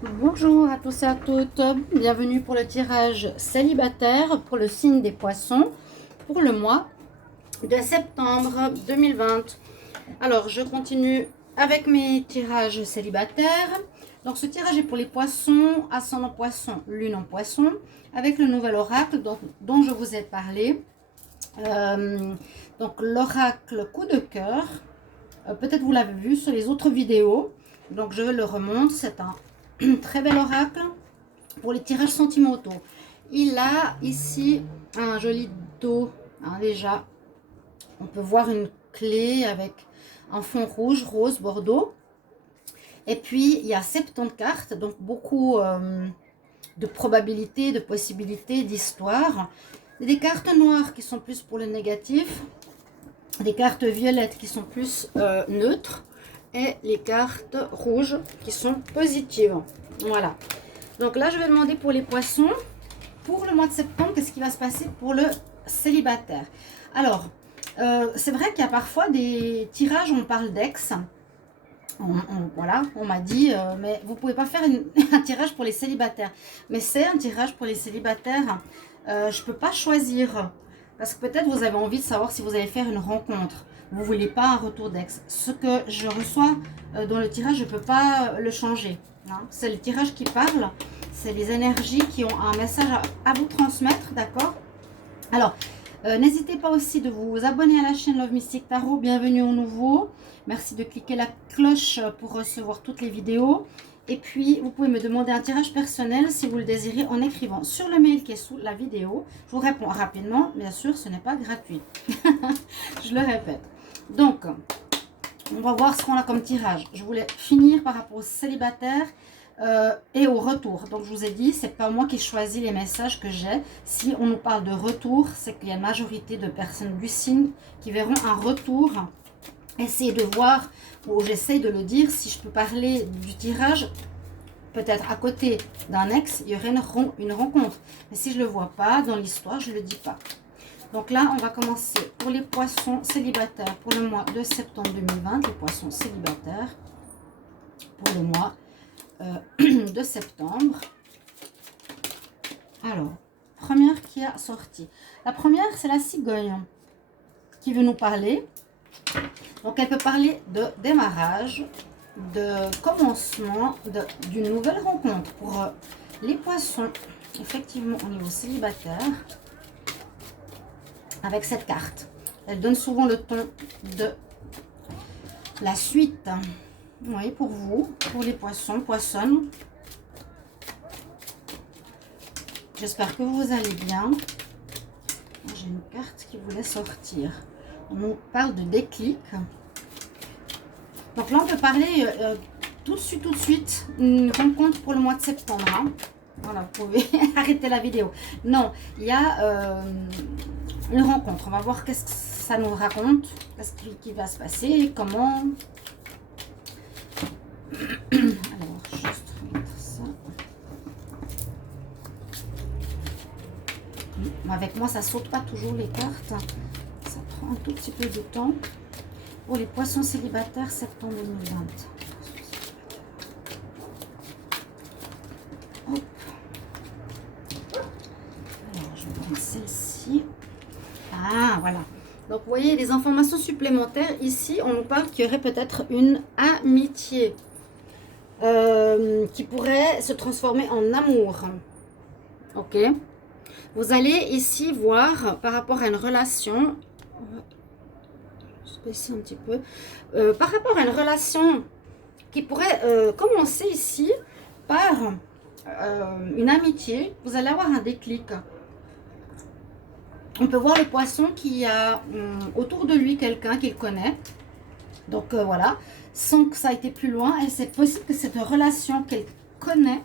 Bonjour à tous et à toutes, bienvenue pour le tirage célibataire pour le signe des poissons pour le mois de septembre 2020. Alors je continue avec mes tirages célibataires. Donc ce tirage est pour les poissons, ascendant poisson, lune en poisson, avec le nouvel oracle dont je vous ai parlé. Donc l'oracle coup de cœur, peut-être vous l'avez vu sur les autres vidéos, donc je le remonte, c'est un très bel oracle pour les tirages sentimentaux. Il a ici un joli dos, hein, déjà on peut voir une clé avec un fond rouge, rose, bordeaux, et puis il y a 70 cartes, donc beaucoup de probabilités, de possibilités, d'histoires. Des cartes noires qui sont plus pour le négatif, des cartes violettes qui sont plus neutres, et les cartes rouges qui sont positives. Voilà. Donc là, je vais demander pour les poissons, pour le mois de septembre, qu'est-ce qui va se passer pour le célibataire. Alors, c'est vrai qu'il y a parfois des tirages où on parle d'ex. Voilà, on m'a dit, mais vous ne pouvez pas faire un tirage pour les célibataires. Mais c'est un tirage pour les célibataires. Je ne peux pas choisir. Parce que peut-être vous avez envie de savoir si vous allez faire une rencontre. Vous ne voulez pas un retour d'ex. Ce que je reçois dans le tirage, je ne peux pas le changer. Hein. C'est le tirage qui parle. C'est les énergies qui ont un message à vous transmettre, d'accord? Alors, n'hésitez pas aussi de vous abonner à la chaîne Love Mystic Tarot. Bienvenue au nouveau. Merci de cliquer la cloche pour recevoir toutes les vidéos. Et puis, vous pouvez me demander un tirage personnel si vous le désirez en écrivant sur le mail qui est sous la vidéo. Je vous réponds rapidement. Bien sûr, ce n'est pas gratuit. Je le répète. Donc, on va voir ce qu'on a comme tirage. Je voulais finir par rapport aux célibataires et au retour. Donc, je vous ai dit, c'est pas moi qui choisis les messages que j'ai. Si on nous parle de retour, c'est qu'il y a une majorité de personnes du signe qui verront un retour. Essayez de voir, ou j'essaye de le dire, si je peux parler du tirage, peut-être à côté d'un ex, il y aurait une rencontre. Mais si je ne le vois pas dans l'histoire, je ne le dis pas. Donc là, on va commencer pour les poissons célibataires pour le mois de septembre 2020. Les poissons célibataires pour le mois de septembre. Alors, première qui a sorti. La première, c'est la cigogne qui veut nous parler. Donc, elle peut parler de démarrage, de commencement, d'une nouvelle rencontre pour les poissons, effectivement, au niveau célibataire, avec cette carte. Elle donne souvent le ton de la suite. Oui, pour vous, pour les poissons, poissonnes. J'espère que vous allez bien. J'ai une carte qui voulait sortir. On nous parle de déclic. Donc là, on peut parler tout de suite, une rencontre pour le mois de septembre. Hein. Voilà, vous pouvez arrêter la vidéo. Non, il y a une rencontre. On va voir qu'est-ce que ça nous raconte, qu'est-ce qui va se passer, comment. Alors, juste mettre ça. Avec moi, ça saute pas toujours les cartes. Ça prend un tout petit peu de temps. Pour les poissons célibataires, septembre 2020. Hop. Alors, je vais prendre celle-ci. Ah, voilà. Donc, vous voyez, des informations supplémentaires. Ici, on nous parle qu'il y aurait peut-être une amitié qui pourrait se transformer en amour. Ok. Vous allez ici voir par rapport à une relation. Je vais baisser un petit peu. Par rapport à une relation qui pourrait commencer ici par une amitié, vous allez avoir un déclic. On peut voir le poisson qui a autour de lui quelqu'un qu'il connaît. Donc voilà, sans que ça ait été plus loin, et c'est possible que cette relation qu'elle connaît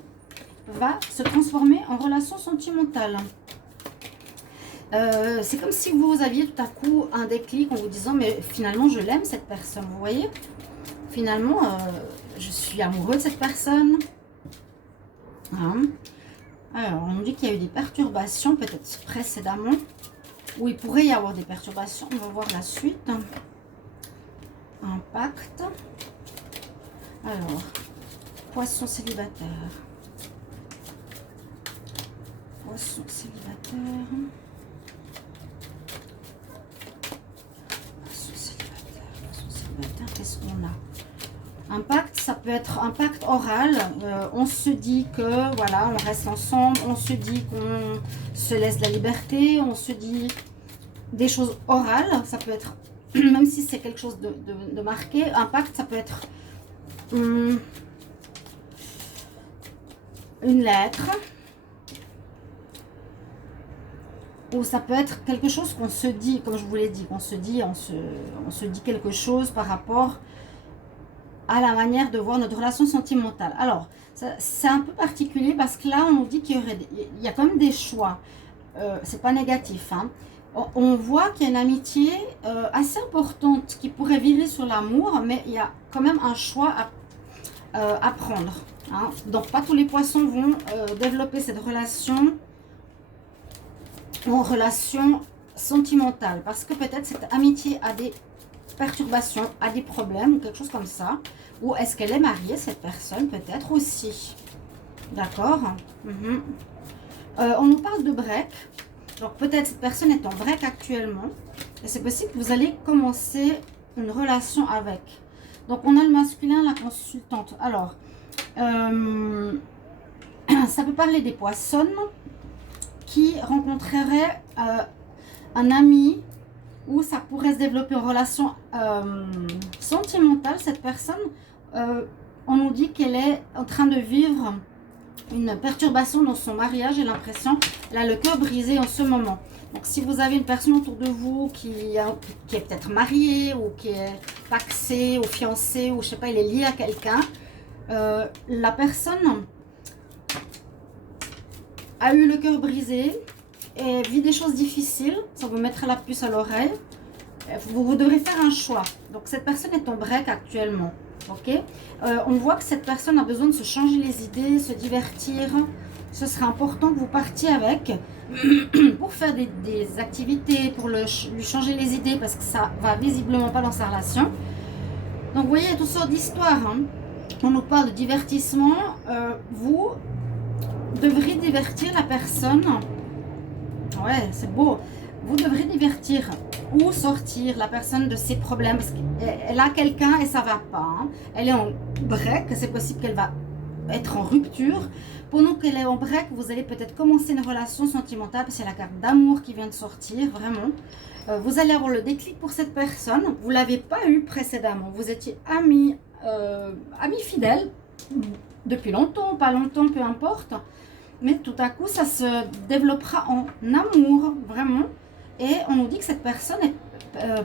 va se transformer en relation sentimentale. C'est comme si vous aviez tout à coup un déclic en vous disant mais finalement je l'aime cette personne, vous voyez, finalement je suis amoureux de cette personne. Hein. Alors on nous dit qu'il y a eu des perturbations peut-être précédemment, ou il pourrait y avoir des perturbations. On va voir la suite. Impact. Alors Poisson célibataire. Poisson célibataire. Poisson célibataire. Qu'est-ce qu'on a? Un pacte, ça peut être un pacte oral. On se dit que voilà, on reste ensemble. On se dit qu'on se laisse la liberté. On se dit des choses orales. Ça peut être, même si c'est quelque chose de marqué, un pacte, ça peut être une lettre, ou ça peut être quelque chose qu'on se dit, comme je vous l'ai dit, qu'on se dit, on se dit quelque chose par rapport à la manière de voir notre relation sentimentale. Alors, c'est un peu particulier parce que là, on nous dit qu'il y a quand même des choix. C'est pas négatif, hein. On voit qu'il y a une amitié assez importante qui pourrait virer sur l'amour, mais il y a quand même un choix à prendre. Hein. Donc, pas tous les poissons vont développer cette relation en relation sentimentale. Parce que peut-être cette amitié a des perturbations, a des problèmes ou quelque chose comme ça. Ou est-ce qu'elle est mariée, cette personne? Peut-être aussi. D'accord. On nous parle de break. Donc peut-être cette personne est en break actuellement. Et c'est possible que vous allez commencer une relation avec. Donc on a le masculin, la consultante. Alors, ça peut parler des poissons qui rencontreraient un ami, où ça pourrait se développer une relation sentimentale. Cette personne, on nous dit qu'elle est en train de vivre une perturbation dans son mariage. J'ai l'impression qu'elle a le cœur brisé en ce moment. Donc si vous avez une personne autour de vous qui est peut-être mariée ou qui est paxée ou fiancée, ou je sais pas, il est lié à quelqu'un, la personne a eu le cœur brisé et vit des choses difficiles. Ça vous mettra la puce à l'oreille. Vous devrez faire un choix. Donc cette personne est en break actuellement. Ok, on voit que cette personne a besoin de se changer les idées, se divertir. Ce sera important que vous partiez avec pour faire des activités, pour lui changer les idées, parce que ça va visiblement pas dans sa relation. Donc vous voyez, il y a toutes sortes d'histoires. Hein. On nous parle de divertissement. Vous devrez divertir la personne. Ouais, c'est beau. Vous devrez divertir ou sortir la personne de ses problèmes, parce qu'elle a quelqu'un et ça va pas. Hein. Elle est en break, c'est possible qu'elle va être en rupture. Pendant qu'elle est en break, vous allez peut-être commencer une relation sentimentale, parce qu'il y a la carte d'amour qui vient de sortir, vraiment. Vous allez avoir le déclic pour cette personne. Vous ne l'avez pas eu précédemment. Vous étiez amis fidèles depuis longtemps, pas longtemps, peu importe. Mais tout à coup, ça se développera en amour, vraiment. Et on nous dit que cette personne est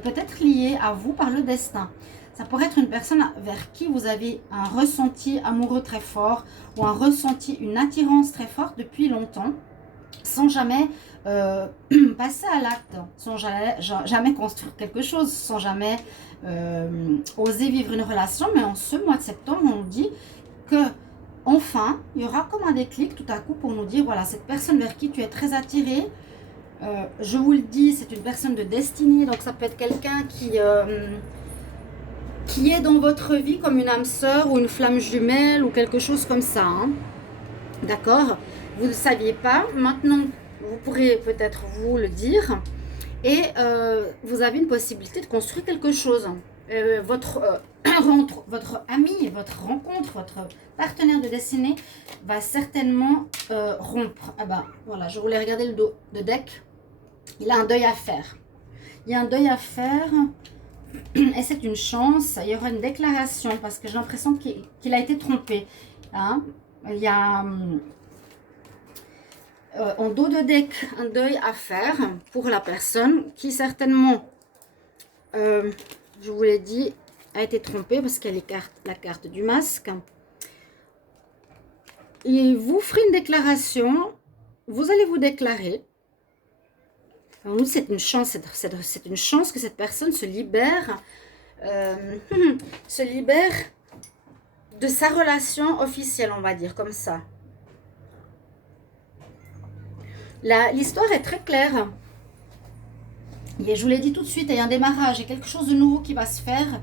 peut-être liée à vous par le destin. Ça pourrait être une personne vers qui vous avez un ressenti amoureux très fort, ou un ressenti, une attirance très forte depuis longtemps, sans jamais passer à l'acte, sans jamais construire quelque chose, sans jamais oser vivre une relation. Mais en ce mois de septembre, on nous dit que enfin, il y aura comme un déclic tout à coup pour nous dire, voilà, cette personne vers qui tu es très attiré, je vous le dis, c'est une personne de destinée. Donc ça peut être quelqu'un qui est dans votre vie comme une âme sœur ou une flamme jumelle ou quelque chose comme ça. Hein. D'accord? Vous ne saviez pas. Maintenant, vous pourrez peut-être vous le dire. Et vous avez une possibilité de construire quelque chose. Votre ami, votre rencontre, votre partenaire de destinée va certainement rompre. Ah ben, voilà, je voulais regarder le dos de deck. Il a un deuil à faire. Il y a un deuil à faire et c'est une chance. Il y aura une déclaration parce que j'ai l'impression qu'il a été trompé. Hein? Il y a en dos de deck un deuil à faire pour la personne qui certainement, je vous l'ai dit, a été trompée parce qu'elle est la carte du masque. Il vous fera une déclaration. Vous allez vous déclarer. Alors nous, c'est une chance, c'est une chance que cette personne se libère de sa relation officielle, on va dire comme ça. L'histoire est très claire. Et je vous l'ai dit tout de suite, il y a un démarrage, il y a quelque chose de nouveau qui va se faire,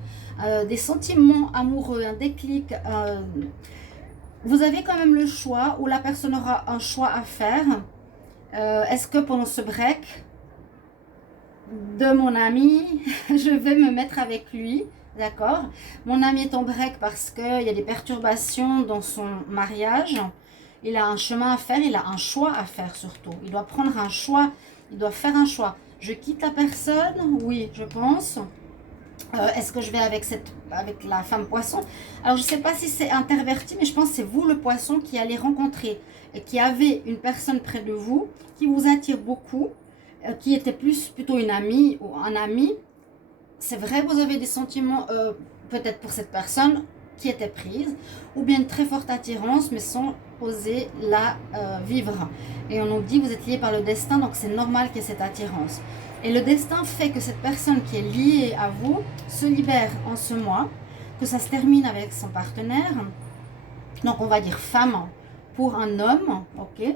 des sentiments amoureux, un déclic, vous avez quand même le choix, ou la personne aura un choix à faire. Est-ce que pendant ce break de mon ami, je vais me mettre avec lui, d'accord? Mon ami est en break parce qu'il y a des perturbations dans son mariage. Il a un chemin à faire, il a un choix à faire surtout. Il doit prendre un choix, il doit faire un choix. Je quitte la personne? Oui, je pense. Est-ce que je vais avec la femme poisson? Alors, je ne sais pas si c'est interverti, mais je pense que c'est vous, le poisson, qui allez rencontrer et qui avez une personne près de vous qui vous attire beaucoup, qui était plutôt une amie ou un ami. C'est vrai, vous avez des sentiments peut-être pour cette personne qui était prise, ou bien une très forte attirance, mais sans oser la vivre. Et on nous dit, vous êtes lié par le destin, donc c'est normal qu'il y ait cette attirance. Et le destin fait que cette personne qui est liée à vous se libère en ce mois, que ça se termine avec son partenaire. Donc on va dire femme pour un homme, ok.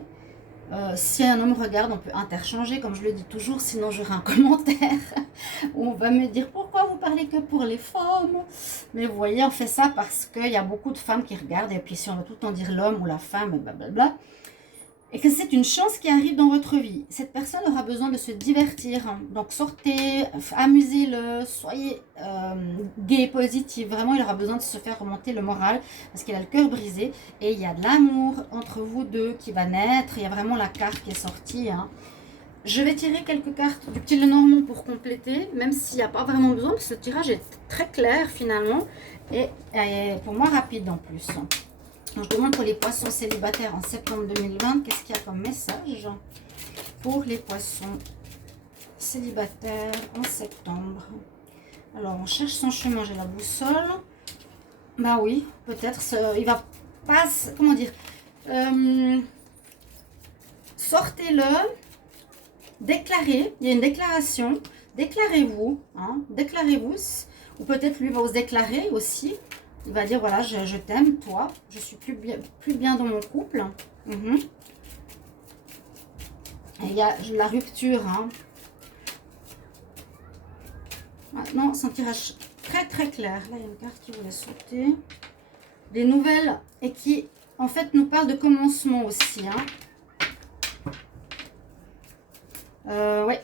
Si un homme regarde, on peut interchanger, comme je le dis toujours, sinon j'aurai un commentaire où on va me dire pourquoi vous parlez que pour les femmes. Mais vous voyez, on fait ça parce qu'il y a beaucoup de femmes qui regardent, et puis si on va tout le temps dire l'homme ou la femme, blablabla, et que c'est une chance qui arrive dans votre vie. Cette personne aura besoin de se divertir, donc sortez, amusez-le, soyez gai, positif. Vraiment, il aura besoin de se faire remonter le moral parce qu'il a le cœur brisé et il y a de l'amour entre vous deux qui va naître. Il y a vraiment la carte qui est sortie. Je vais tirer quelques cartes du petit Lenormand pour compléter, même s'il n'y a pas vraiment besoin, parce que le tirage est très clair finalement et pour moi rapide en plus. Donc, je demande pour les poissons célibataires en septembre 2020, qu'est-ce qu'il y a comme message pour les poissons célibataires en septembre? Alors, on cherche son chemin, j'ai la boussole. Bah oui, peut-être, il va pas, comment dire, sortez-le, déclarez, il y a une déclaration, déclarez-vous, déclarez-vous, ou peut-être lui va se déclarer aussi. Il va dire, voilà, je t'aime, toi. Je suis plus bien dans mon couple. Et il y a la rupture. Maintenant, c'est un tirage très, très clair. Là, il y a une carte qui voulait sauter. Des nouvelles et qui, en fait, nous parle de commencement aussi. Ouais,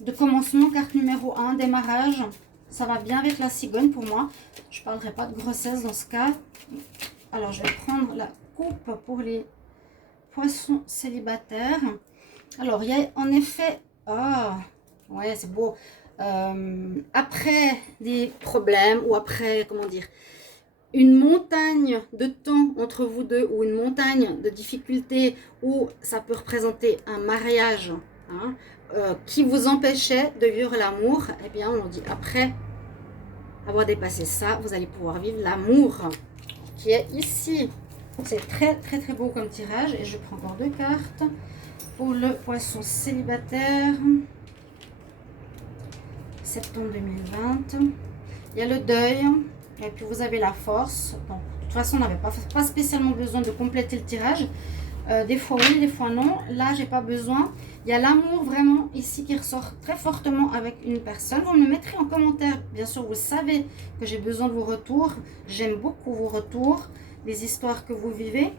de commencement, carte numéro 1, démarrage. Ça va bien avec la cigogne pour moi. Je ne parlerai pas de grossesse dans ce cas. Alors, je vais prendre la coupe pour les poissons célibataires. Alors, il y a en effet... Ah, ouais, c'est beau. Après des problèmes ou après, comment dire, une montagne de temps entre vous deux ou une montagne de difficultés où ça peut représenter un mariage, qui vous empêchait de vivre l'amour, eh bien, on dit après avoir dépassé ça, vous allez pouvoir vivre l'amour qui est ici. C'est très, très, très beau comme tirage. Et je prends encore 2 cartes pour le poisson célibataire. Septembre 2020. Il y a le deuil. Et puis, vous avez la force. Donc, de toute façon, on n'avait pas spécialement besoin de compléter le tirage. Des fois oui, des fois non. Là, j'ai pas besoin. Il y a l'amour vraiment ici qui ressort très fortement avec une personne. Vous me mettrez en commentaire. Bien sûr, vous savez que j'ai besoin de vos retours. J'aime beaucoup vos retours, les histoires que vous vivez.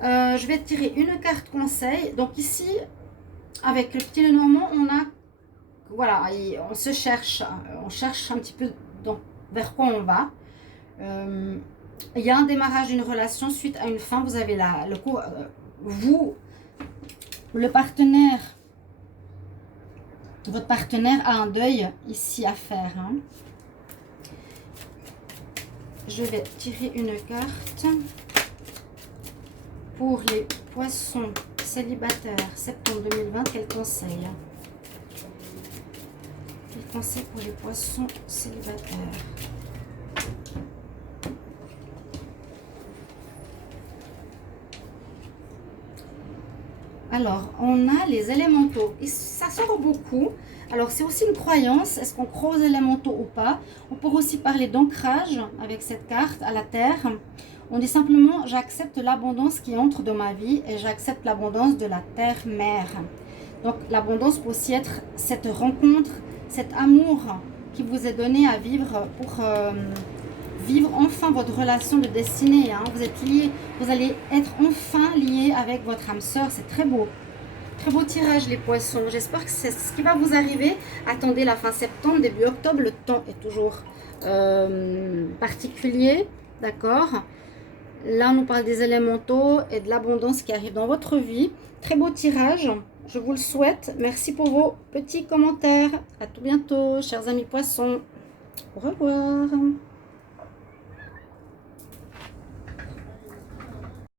Je vais tirer une carte conseil. Donc ici, avec le petit Lenormand, on a... Voilà, on se cherche. On cherche un petit peu vers quoi on va. Il y a un démarrage d'une relation suite à une fin. Vous avez le coup... vous, le partenaire, votre partenaire a un deuil ici à faire. Je vais tirer une carte pour les poissons célibataires septembre 2020. Quel conseil? Quel conseil pour les poissons célibataires? Alors, on a les élémentaux. Et ça sort beaucoup. Alors, c'est aussi une croyance. Est-ce qu'on croit aux élémentaux ou pas? On peut aussi parler d'ancrage avec cette carte à la terre. On dit simplement, j'accepte l'abondance qui entre dans ma vie et j'accepte l'abondance de la terre-mère. Donc, l'abondance peut aussi être cette rencontre, cet amour qui vous est donné à vivre pour vivre enfin votre relation de destinée. Hein. Vous êtes liés, vous allez être enfin liés avec votre âme sœur. C'est très beau. Très beau tirage les poissons. J'espère que c'est ce qui va vous arriver. Attendez la fin septembre, début octobre. Le temps est toujours particulier. D'accord. Là, on nous parle des élémentaux et de l'abondance qui arrive dans votre vie. Très beau tirage. Je vous le souhaite. Merci pour vos petits commentaires. À tout bientôt, chers amis poissons. Au revoir.